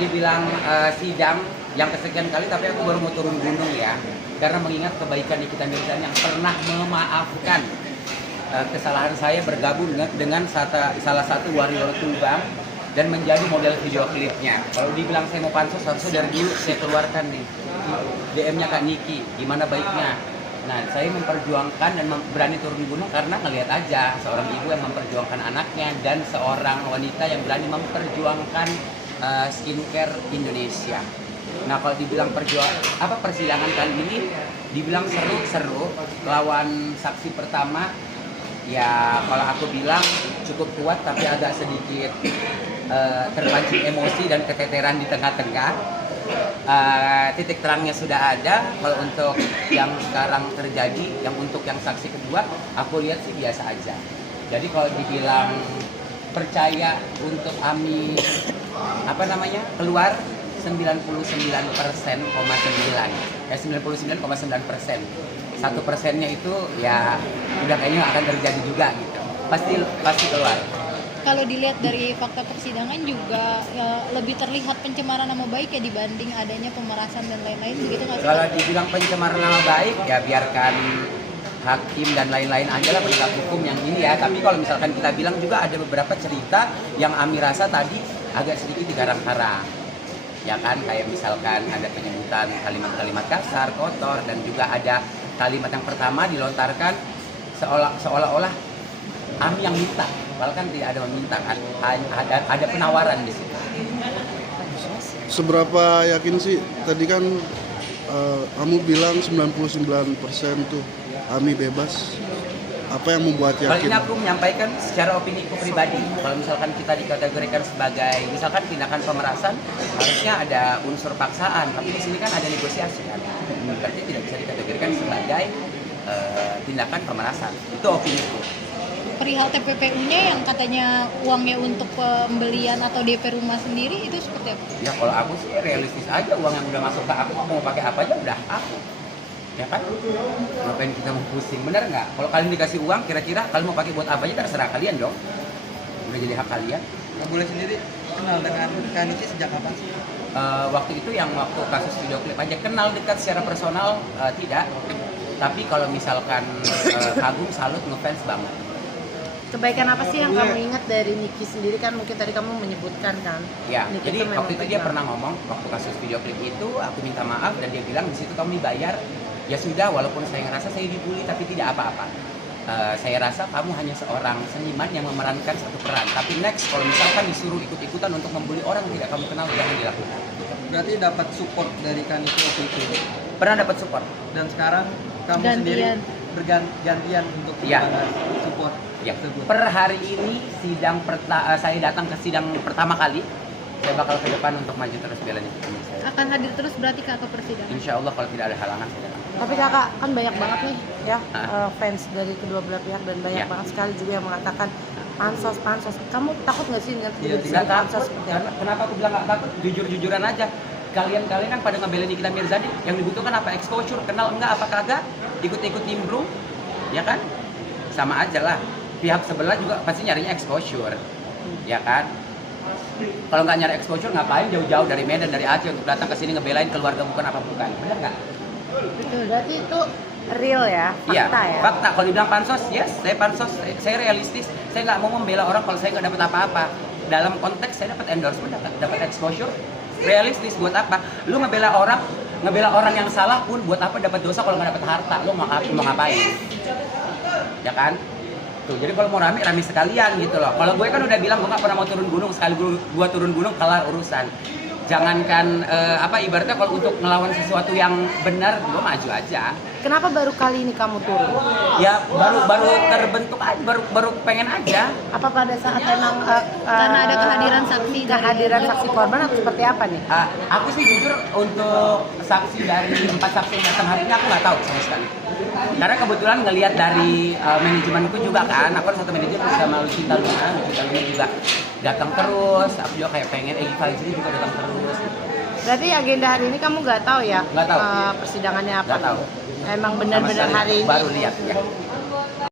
dibilang sidang yang kesekian kali, tapi aku baru mau turun gunung ya, karena mengingat kebaikan Nikita Mirzani yang pernah memaafkan kesalahan saya bergabung dengan salah satu warrior Tuban dan menjadi model video klipnya. Kalau dibilang saya mau pansos, harusnya dari dulu saya keluarkan nih DM-nya Kak Niki, gimana baiknya. Nah, saya memperjuangkan dan berani turun gunung karena ngelihat aja seorang ibu yang memperjuangkan anaknya dan seorang wanita yang berani memperjuangkan skincare Indonesia. Nah, kalau dibilang persidangan kali ini dibilang seru lawan saksi pertama, ya kalau aku bilang cukup kuat tapi agak sedikit terpancing emosi dan keteteran di tengah-tengah. Titik terangnya sudah ada. Kalau untuk yang sekarang terjadi, yang untuk yang saksi kedua, aku lihat sih biasa aja. Jadi kalau dibilang percaya untuk Ami keluar 99,9%, ya 99,9%. 1%-nya itu ya udah kayaknya akan terjadi juga gitu. Pasti keluar. Kalau dilihat dari fakta persidangan juga lebih terlihat pencemaran nama baik ya dibanding adanya pemerasan dan lain-lain, begitu nggak sih? Kalau dibilang pencemaran nama baik ya biarkan hakim dan lain-lain aja lah penegak hukum yang ini ya. Tapi kalau misalkan kita bilang juga ada beberapa cerita yang Ami rasa tadi agak sedikit digarang-garang. Ya kan, kayak misalkan ada penyebutan kalimat-kalimat kasar, kotor, dan juga ada kalimat yang pertama dilontarkan seolah-olah Ami yang minta, padahal kan tidak ada meminta kan, ada penawaran di situ. Seberapa yakin sih, tadi kan kamu bilang 99% tuh Ami bebas, apa yang membuat Kalau yakin? ini aku menyampaikan secara opini ku pribadi. Kalau misalkan kita dikategorikan sebagai misalkan tindakan pemerasan, harusnya ada unsur paksaan. Tapi di sini kan ada negosiasi kan. Berarti tidak bisa dikategorikan sebagai tindakan pemerasan. Itu opini ku. Perihal TPPU-nya yang katanya uangnya untuk pembelian atau DP rumah sendiri, itu seperti apa? Ya kalau aku sih realistis aja, uang yang udah masuk ke aku mau pakai apa aja udah aku. Ya kan? Ngapain kita mau pusing, bener nggak? Kalau kalian dikasih uang, kira-kira kalian mau pakai buat apa aja, terserah kalian dong. Udah jadi hak kalian. Kak Bule sendiri kenal dengan Kak Niki sejak kapan sih? Waktu itu yang waktu kasus video klip aja kenal dekat secara personal, tidak. Tapi kalau misalkan kagum, salut, ngefans banget. Kebaikan apa sih yang kamu ingat dari Niki sendiri? Kan mungkin tadi kamu menyebutkan kan. Ya, Niki jadi tuh memang waktu itu baik dia banget. pernah ngomong waktu kasus video klip itu, aku minta maaf dan dia bilang di situ kamu dibayar. Ya sudah, walaupun saya ngerasa saya dibully tapi tidak apa-apa. Saya rasa kamu hanya seorang seniman yang memerankan satu peran. Tapi next, kalau misalkan disuruh ikut-ikutan untuk membuli orang yang tidak kamu kenal, jangan dilakukan. Berarti dapat support dari Kak Niki waktu itu. Pernah dapat support? Dan sekarang kamu Gantian. sendiri bergantian untuk Iya. support Ya. tersebut. Per hari ini saya datang ke sidang pertama kali. Saya bakal ke depan untuk maju terus bela Nikita Mirzani. Akan hadir terus berarti Kak ke persidangan? Insya Allah kalau tidak ada halangan saya datang. Tapi kakak kan banyak banget nih ya fans dari kedua belah pihak dan banyak Ya. banget sekali juga yang mengatakan pansos. Kamu takut nggak sih dengan Iya, Tidak pansos takut. seperti apa? Kenapa aku bilang nggak takut? Jujur-jujuran aja. Kalian kan pada ngebela Nikita Mirzani, yang dibutuhkan apa? Exposure, kenal enggak apa kagak? Ikut-ikut nimbrung, ya kan? Sama aja lah. Pihak sebelah juga pasti nyarinya exposure, ya kan? Kalau nggak nyari exposure, ngapain jauh-jauh dari Medan, dari Aceh untuk datang ke sini ngebelain keluarga bukan apa bukan? Benar nggak? Betul, berarti itu real ya, Iya, fakta ya. fakta. Kalau dibilang pansos, yes, saya pansos, saya realistis. Saya nggak mau membela orang kalau saya nggak dapat apa-apa. Dalam konteks saya dapat endorsement, dapat exposure, realistis. Buat apa? Lu ngebela orang yang salah pun buat apa dapat dosa kalau nggak dapat harta? Lu mau ngapain? Ya kan? Tuh, jadi kalau mau rame sekalian gitu loh. Kalau gue kan udah bilang gue nggak pernah mau turun gunung, sekali gue turun gunung kelar urusan. Jangankan ibaratnya kalau untuk ngelawan sesuatu yang benar, gue maju aja. Kenapa baru kali ini kamu turun? Ya baru terbentuk aja, baru pengen aja. Apa pada saat memang Karena ada kehadiran saksi dari- kehadiran saksi korban atau seperti apa nih? Aku sih jujur untuk saksi dari 4 saksi yang datang hari ini aku nggak tahu sama sekali. Karena kebetulan ngelihat dari manajemenku juga kan, aku kan satu manajemen sama Lucita Luna juga datang terus. Aku juga kayak pengen Egy Fajri juga datang terus. Berarti agenda hari ini kamu nggak tahu ya? Nggak tahu. Persidangannya apa? Nggak tahu. Emang Sama benar-benar sekali hari ini baru lihat ya.